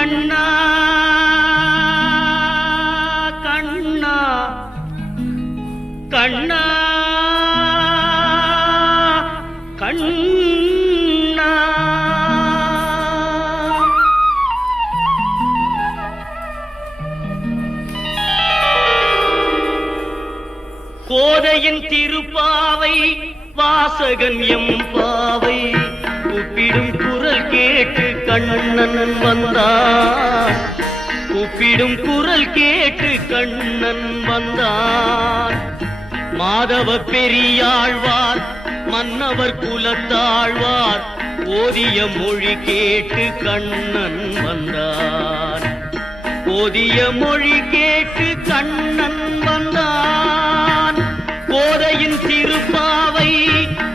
கண்ணா கண்ணா கண்ணா கண்ணா கோதையின் திருப்பாவை வாசகன் எம்பாவை கூப்பிடும் குரல் கேட்டு கண்ணன் வந்தான். கூப்பிடும் குரல் கேட்டு கண்ணன் வந்தான். மாதவ பெரியாழ்வார் மன்னவர் குலத்தாழ்வார் ஓதிய மொழி கேட்டு கண்ணன் வந்தான். ஓதிய மொழி கேட்டு கண்ணன் வந்தான். கோதையின் திருப்பாவை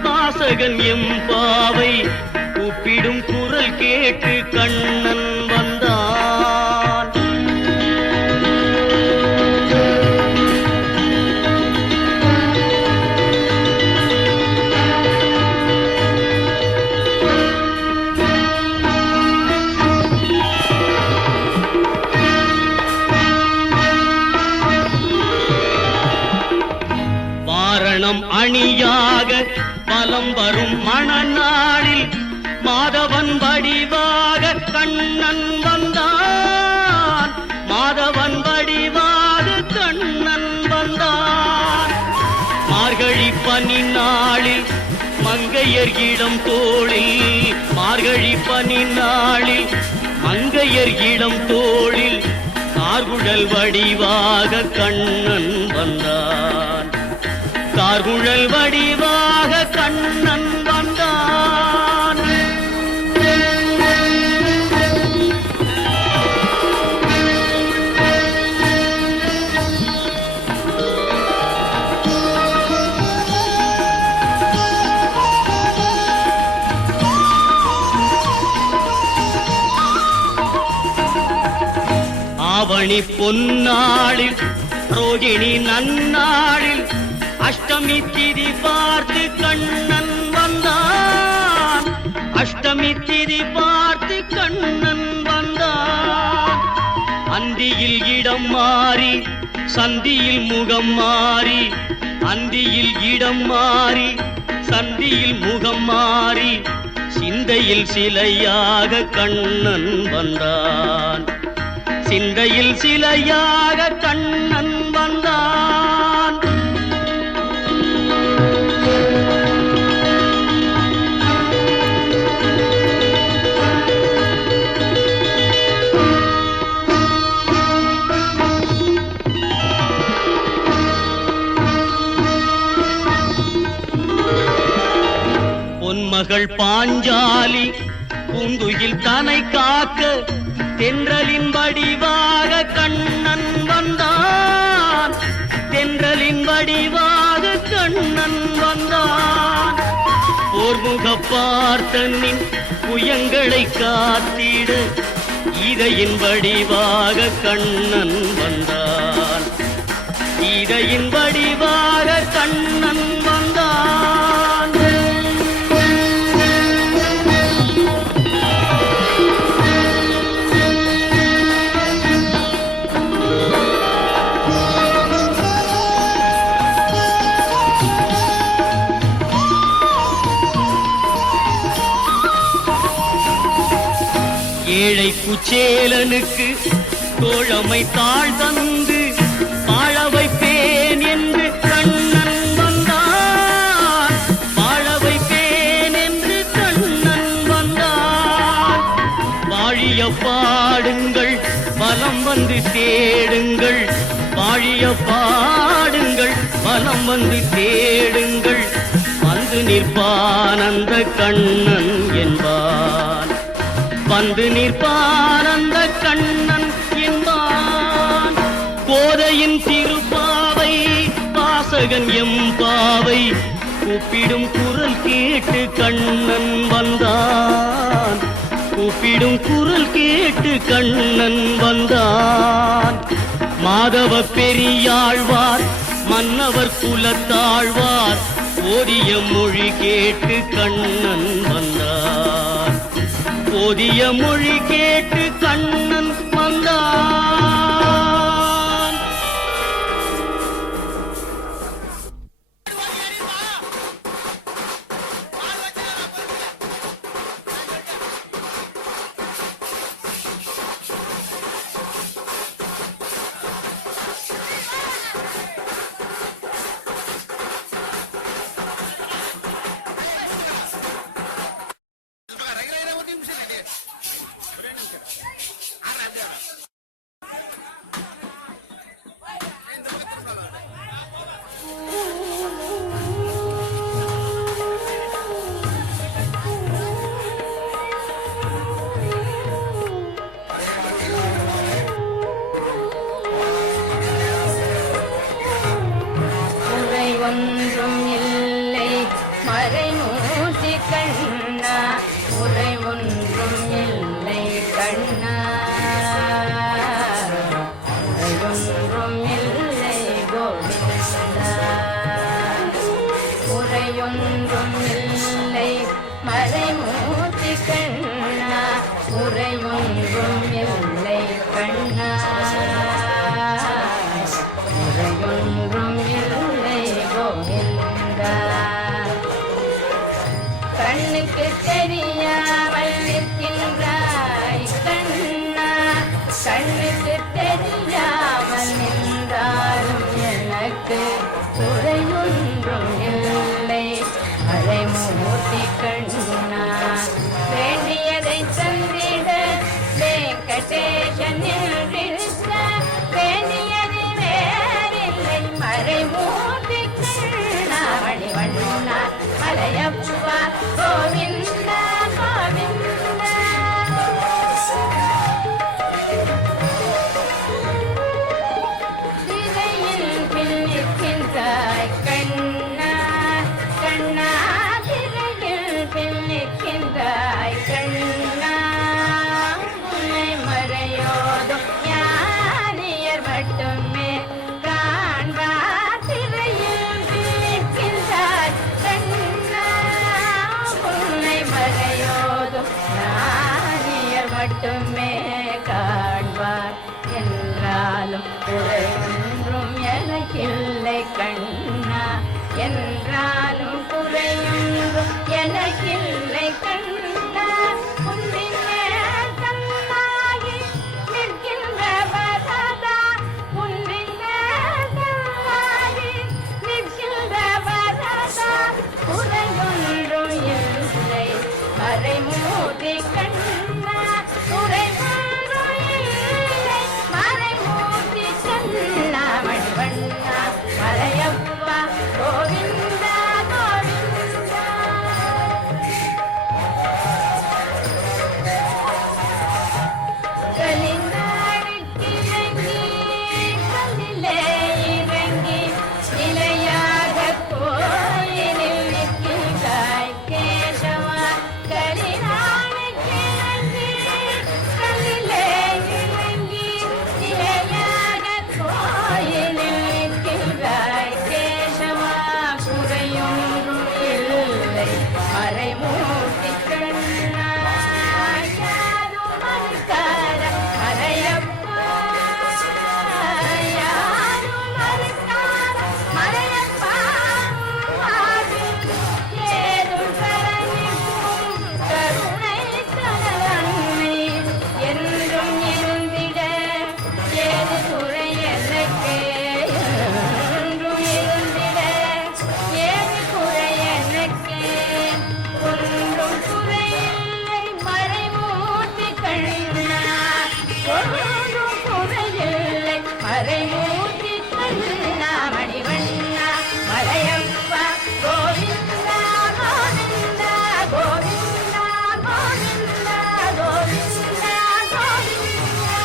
வாசகன் எம்பாவை கூப்பிடும் குரல் கேட்டு கண்ணன் வந்தான். வாரணம் அணியாக பலம் வரும் மணநாளில் மாதவன் வடிவாக கண்ணன் வந்தான். மாதவன் வடிவாக கண்ணன் வந்தான். மார்கழி பனி நாளில் மங்கையர் இடம் தோளில். மார்கழி பனி நாளில் மங்கையர் இடம் தோளில் கார்குழல் வடிவாக கண்ணன் வந்தான். கார்குழல் வடிவாக கண்ணன் வந்தான். ஆவணி பொன்னாளில் ரோகிணி நன்னாளில் அஷ்டமி திதி பார்த்து கண்ணன் வந்தான். அஷ்டமி திதி பார்த்து கண்ணன் வந்தான். அந்தியில் இடம் மாறி சந்தியில் முகம் மாறி. அந்தியில் இடம் மாறி சந்தியில் முகம் மாறி சிந்தையில் சிலையாக கண்ணன் வந்தான். சிந்தையில் சிலையாக கண்ணன் வந்தான். பொன்மகள் பாஞ்சாலி பூந்துயில் தனை காக்க தென்றலின் வடிவாக கண்ணன் வந்தான். தென்றலின் வடிவாக கண்ணன் வந்தான். போர்முக பார்த்தனின் புயங்களை காத்திட இதையின் வடிவாக கண்ணன் வந்தான். இதையின் வடிவாக கண்ணன் வந்தான். ஏழை குச்சேலனுக்கு தோழமை தாழ் தந்து வாழ வைப்பேன் என்று கண்ணன் வந்தான். வாழ வைப்பேன் என்று கண்ணன் வந்தான். வாழிய பாடுங்கள் வலம் வந்து தேடுங்கள். வாழிய பாடுங்கள் வலம் வந்து தேடுங்கள். வந்து நிற்பான் அந்த கண்ணன் என்பான். வந்து நிற்பான் அந்த கண்ணன் என்பான். கோதையின் திருப்பாவை வாசகன் எம்பாவை கூப்பிடும் குரல் கேட்டு கண்ணன் வந்தான். கூப்பிடும் குரல் கேட்டு கண்ணன் வந்தான். மாதவ பெரியாழ்வார் மன்னவர் குலத்தாழ்வார் ஓதிய மொழி கேட்டு கண்ணன் வந்தான். ஓதிய மொழி கேட்டு கண்ணன் வந்தான். ஒன்றும் இல்லை மறைமூர்த்தி கண்ணா, உரை ஒன்றும் இல்லை கண்ணா, உரை ஒன்றும் இல்லை கோவிந்தா, உரை ஒன்றும் இல்லை மறைமூர்த்தி கண்ணா, உரை ஒன்றும் இல்லை கண்ணா, உரையொன்றும் இல்லை கோவிந்தா. கண்ணுக்கு தெரியாமல் நிற்கின்றாய் கண்ணா, கண்ணுக்கு தெரியாமல் நின்றாலும் எனக்கு குறையொன்றும் இல்லை மறைமூர்த்தி கண்ணா. வேண்டியதை தந்திட வெங்கடேசன் நின்றிருக்க, வேண்டியது வேறில்லை மறைமூர்த்தி கண்ணா. மணிவண்ணா மலையப்பா கோவிந்தா கோவிந்தா. திரையில் பின்னிற்கின்றாய் கண்ணா கண்ணா, திரையில் பின்னிற்கின்றாய் கண்ணா, உன்னை மறையோதும் ஞானியர் மட்டுமே காண்பார். திரையில் பின்னிற்கின்றாய் கண்ணா, உன்னை மறையோதும் ஞானியர் மட்டுமே காண்பார். என்றாலும் குறையொன்றும் எனக்கில்லை கண்ணா, என்றாலும் குறையொன்றும் எனக்கில்லை கண்ணா. உன்னின் மேல் கண்ணாகி நிற்கின்ற வரதா, உன்னின் மேல் கண்ணாகி நிற்கின்ற வரதா, குறையொன்றும் இல்லை மறைமூர்த்தி கண்ணா, குறையொன்றும் இல்லை மறைமூர்த்தி கண்ணா. மணிவண்ணா மலையப்பா கோவிந்தா கோவிந்தா. கலிநாடுக்கிறங்கி கல்லிலே இறங்கி நிலையாக கோயிலில் நிற்கின்றாய் கேசவா. கலிநாடுக்கிறங்கி கல்லிலே இறங்கி நிலையாக கோயிலில் நிற்கின்றாய் கேசவா. குறையொன்றும் இல்லை மறைமூர்த்தி கண்ணா, யாரும் மறுக்காத மலையப்பா, யாரும் மறுக்காத மலையப்பா. ஏதும் சரணிக்கும் கருணை கடலன்னை என்றும் இருந்திட, ஏது குறை எனக்கே என்றும் இருந்திட, ஏது குறை எனக்கே ஒன்றும் குறையில்லை மறைமூர்த்தி கண்ணா, ஒன்றும் குறையில்லை மறைமூர்த்தி கண்ணா. மணிவண்ணா மலையப்பா கோவிந்தா கோவிந்தா கோவிந்தா கோவிந்தா கோவிந்தா கோவிந்தா.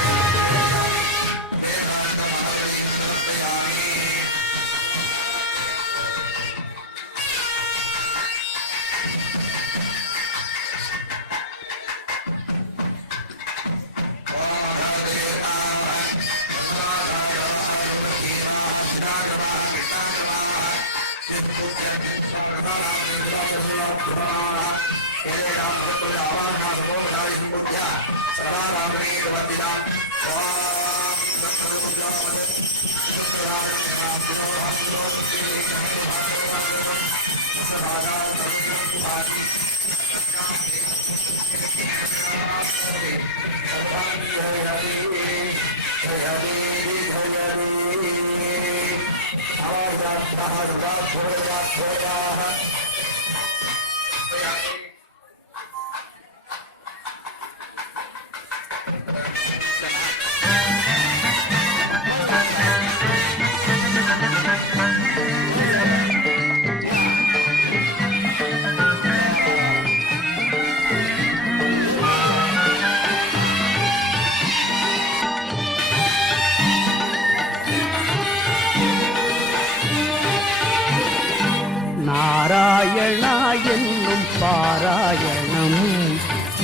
நாராயணா என்னும் பாராயணம்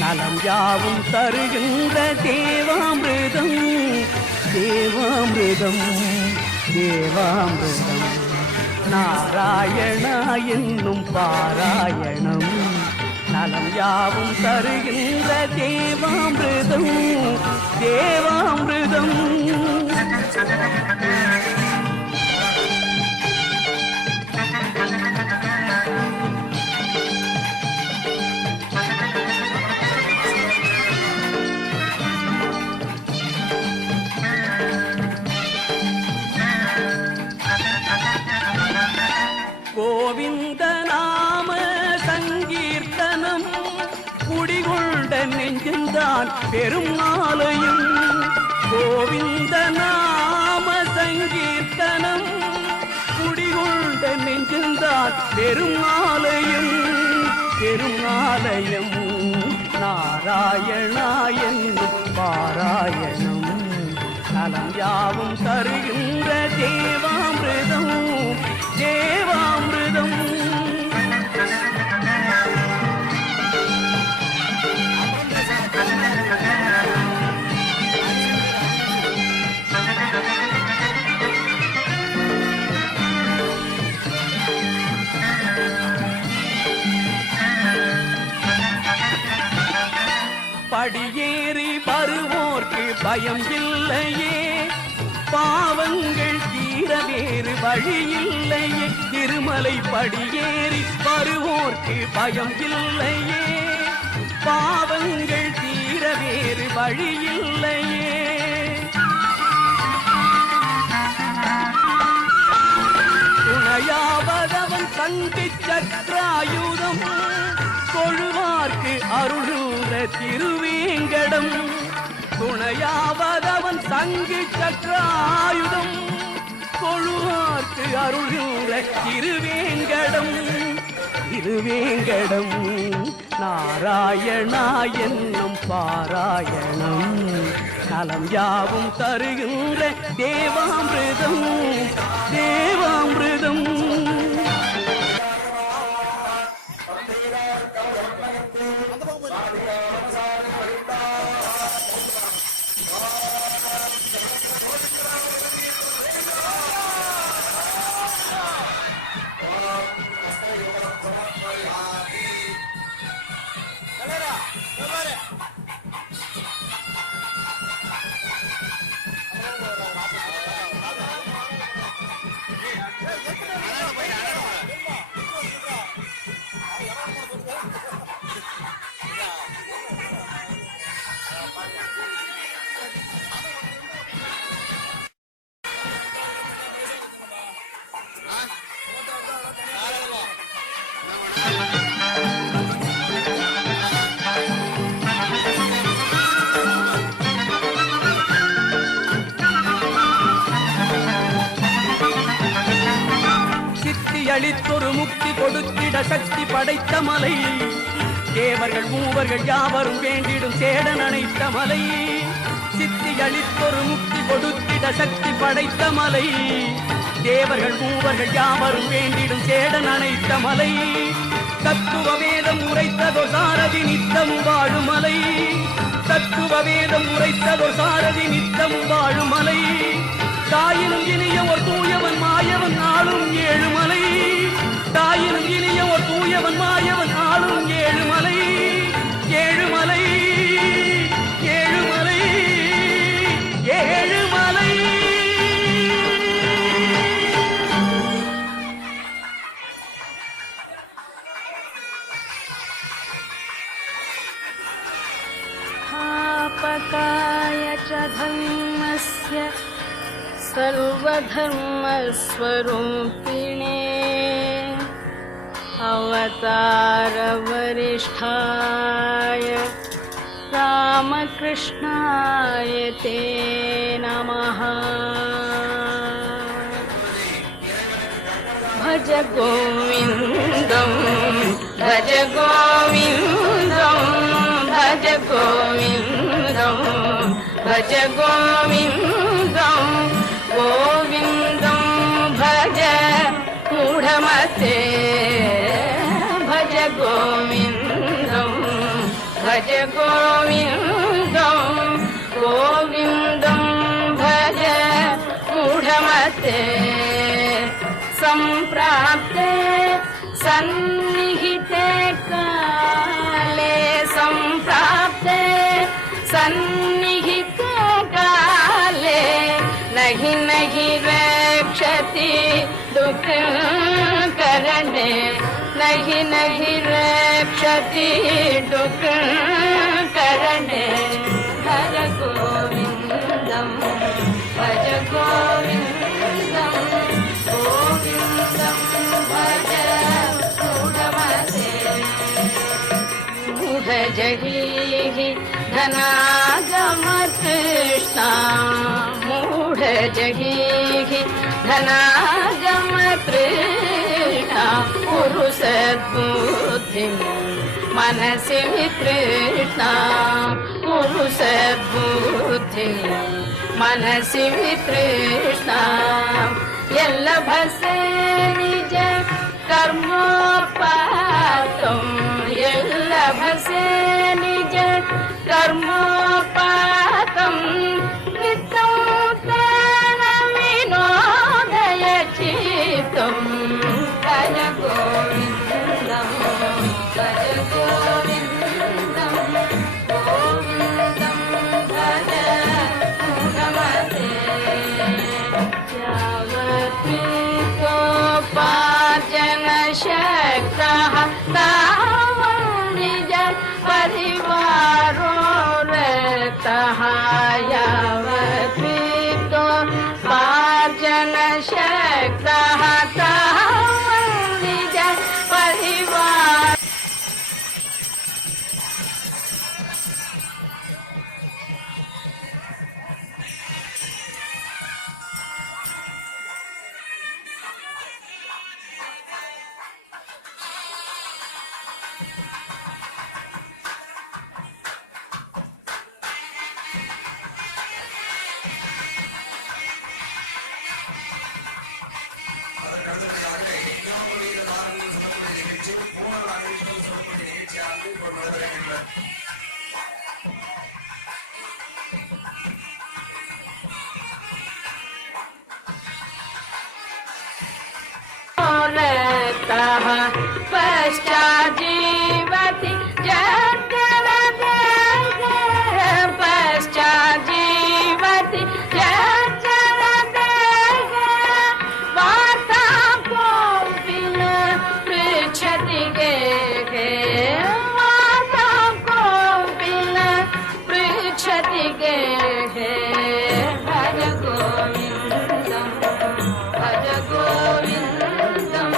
நலம் யாவும் தருகின்ற தேவாமிர்தம் தேவாமிர்தம் தேவாமிர்தம். நாராயணா என்னும் பாராயணம் நலம் யாவும் தருகின்ற தேவாமிர்தம் தேவாமிர்தம். கோவிந்த நாம சங்கீர்த்தனம் குடிகொண்ட நெஞ்சந்தான் பெரும் ஆலயம். கோவிந்த நாம சங்கீர்த்தனம் குடிகொண்ட நெஞ்சந்தான் பெரும் ஆலயம் பெரும் ஆலயம். நாராயணா என்னும் பாராயணம் நலம் யாவும் தருகின்ற தேவாமிர்தம் தேவாமிர்தம். படியேறி வருவோர்க்கு பயம் இல்லையே, பாவங்கள் தீர வேறு வழி இல்லையே. திருமலை படியேறி வருவோர்க்கு பயம் இல்லையே, பாவங்கள் தீர வேறு வழி இல்லையே. துணையாவதவன் சண்டி சக்கராயுதம் தொழுவார்க்கு அருளுற திருவேங்கடம். துணையாவதவன் சங்கு சக்கராயுதம் தொழுவார்க்கு அருளுற திருவேங்கடம் திருவேங்கடம். நாராயணா என்னும் பாராயணம் நலம் யாவும் தருகின்ற தேவாமிர்தம் தேவாமிர்தம். அளித்தொரு முக்தி கொடுத்திட சக்தி படைத்த மலை, தேவர்கள் மூவர்கள் யாவரும் வேண்டிடும் சேடன் அணைத்த மலை. சித்தி அளித்தொரு முக்தி கொடுத்திட சக்தி படைத்த மலை, தேவர்கள் மூவர்கள் யாவரும் வேண்டிடும் சேடன் அணைத்த மலை. தத்துவ வேதம் உரைத்ததோ சாரதி நித்தம் வாழும் மலை, தத்துவ வேதம் உரைத்ததோ சாரதி நித்தம் வாழும் மலை. தாயினும் இனிய ஒரு தூயவன் மாயவன் ஆளும் ஏழுமலை, தாயினும் இனிய ஒரு தூயவன் மாயவன் ஆளும் ஏழுமலை ஏழுமலை. संस्थापकाय च धर्मस्य सर्वधर्मस्वरूपिणे अवतारवरिष्ठाय रामकृष्णाय ते नमः। भज गोविन्दं भज गोविन्दं भज गोविन्दं भज गोविन्दं गोविन्दं भज मूढमते भज गोविन्दं भज गोविन्दं गोविन्दं भज मूढमते। सम्प्राप्ते सन्निहिते काले सम्प्राप्ते सन्निहिते काले नहि नहि रक्षति दुःख करणे नहि नहि रक्षति दुःख करणे। भज गोविन्दं भज गोविन्दं गोविन्दं भज मूढमते। मूढजगीः धनागमतृष्णा मूढजगीः धनागमतृष्णा कुरु सद्बुद्धिं मनसि वितृष्णा कुरु सद्बुद्धिं मनसि वितृष्णा। यल्लभसे निज कर्मोपातं यल्लभसे निज कर्मोपातं नित्यं तेन विनोदय चित्तं। भज गोविन्दं भज गोविन्दं गोविन्दं भज मूढमते। शक्तः निज परिवारो रतः यावत् पार्जन शक्तः निज परिवार। पश्चाजीवति पश्चाजीवति वार्ता कोऽपि न पृच्छति गेहे वार्ता कोऽपि न पृच्छति गेहे। भज गोविन्दं भज गोविन्दं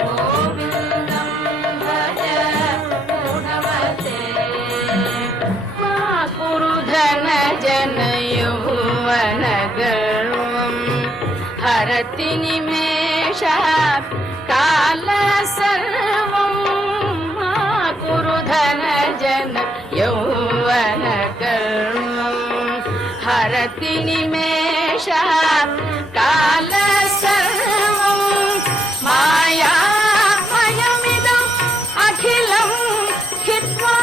गोविन्दं भज मूढमते। मा कुरु धन जन यौवन गर्वं हरति निमेषात् काल सर्वं। मा कुरु धन जन यौवन गर्वं हरति निमेषात् काल सर्वं। मायामयमिदम् अखिलं हित्वा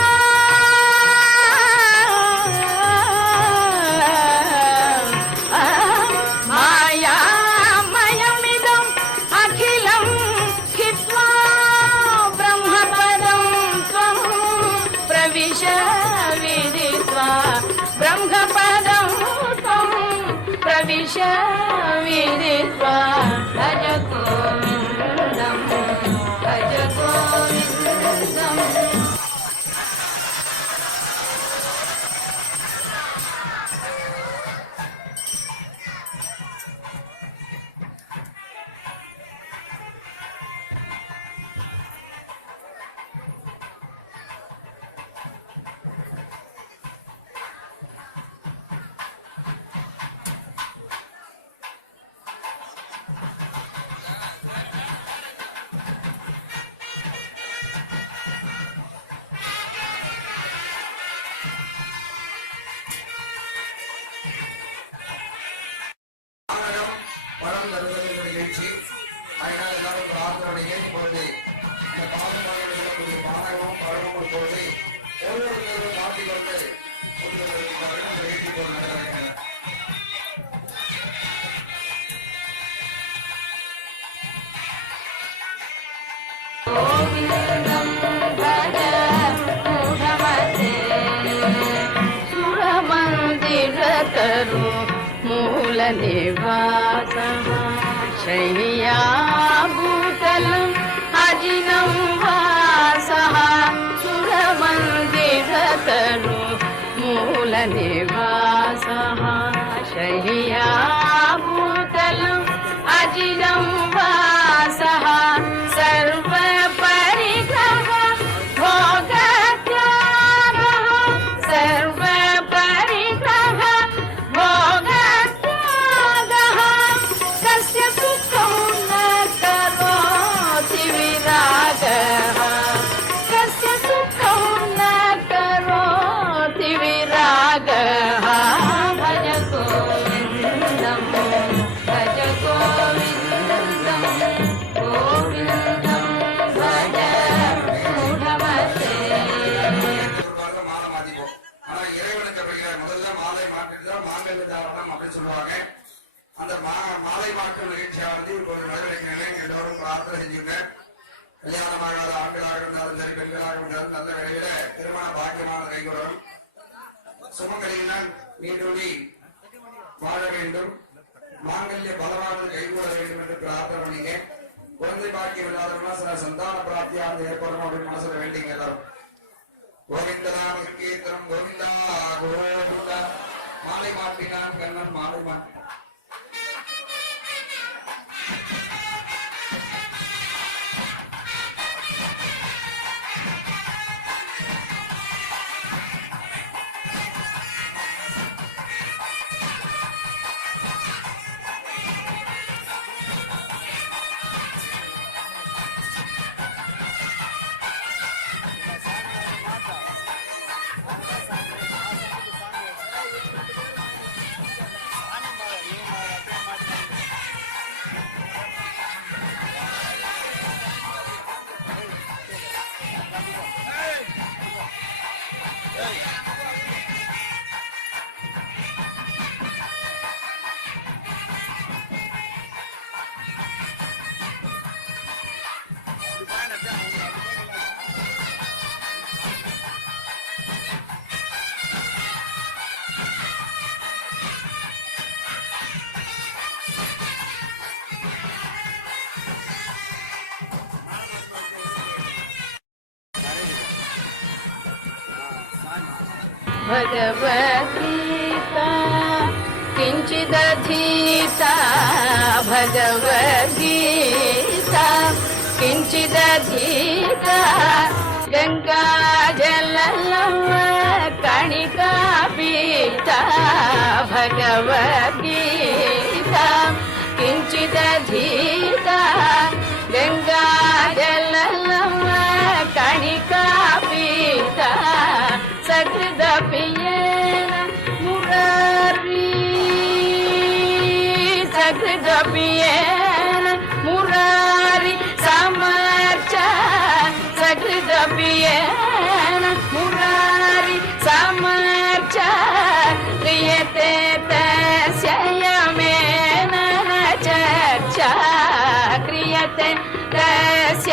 मायामयमिदम् अखिलं हित्वा ब्रह्मपदं त्वं प्रविश विदित्वा ब्रह्मपदं त्वं प्रविश विदित्वा। भज गोविन्दं भज गोविन्दं இப்போது நடைபெறுகின்றன. கோவிந்தம் பஜ முகமதே சுரமந்திர தரு மூல நிவாச शय्या भूतलम् अजिनं वासः सुरमन्दिरतरु मूलनिवासः शय्या भूतलम् अजिनं वासः सर्वपरिग्रह भोगत्यागः सर्वपरिग्रह भोगत्यागः कस्य सुखं न करोति विरागः कस्य सुखं न करोति विरागः भज गोविन्दं भज गोविन्दं गोविन्दं भज मूढमते மாலை மாத்திப்போம். ஆனா இறைவனுக்கு அப்படி கிடையாது. முதல்ல மாலை மாற்றிட்டு தான் மாங்கல்ய தாரணம் அப்படின்னு சொல்லுவாங்க. அந்த மாலை மாற்றும் நிகழ்ச்சியானது இப்போது நடைபெறுகின்றன. எல்லோரும் பிரார்த்தனை செஞ்சுங்க. கல்யாணமாகாத ஆண்களாக இருந்தாலும் சரி, பெண்களாக இருந்தாலும் நல்ல விரைவில் திருமண பாக்கியமான கைகூடும். சுமங்கலியினால் நீடூடி வாழ வேண்டும், மாங்கல்ய பலவானது கைகூட வேண்டும் என்று பிரார்த்தனை பண்ணீங்க. குழந்தை பாக்கியம் இல்லாதவங்க சில சந்தான பிராப்தியானது ஏற்படணும் அப்படின்னு மனசுல வேண்டிங்க எல்லாரும். கோவிந்தா சங்கீர்த்தனம் கோவிந்தா கோவிந்தா. மாலை மாற்றினான் கண்ணன் மாலை மாற்றினான். भगवद्गीता किञ्चिदधीता भगवद्गीता किञ्चिदधीता गङ्गाजलम् कणिका पीता भगवद्गीता किञ्चिदधीता गङ्गाजलम् कणिका पीता सकृदपियेन मुरारी सकृदपियेन मुरारी समर्च सकृदपियेन मुरारी समर्च क्रियते तस्य यमेन चर्चा क्रियते तस्य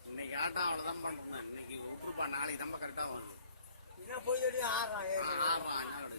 இன்னைக்கு ஆட்டம் அவ்வளவுதான் பண்றேன். மணி 6 7 மணி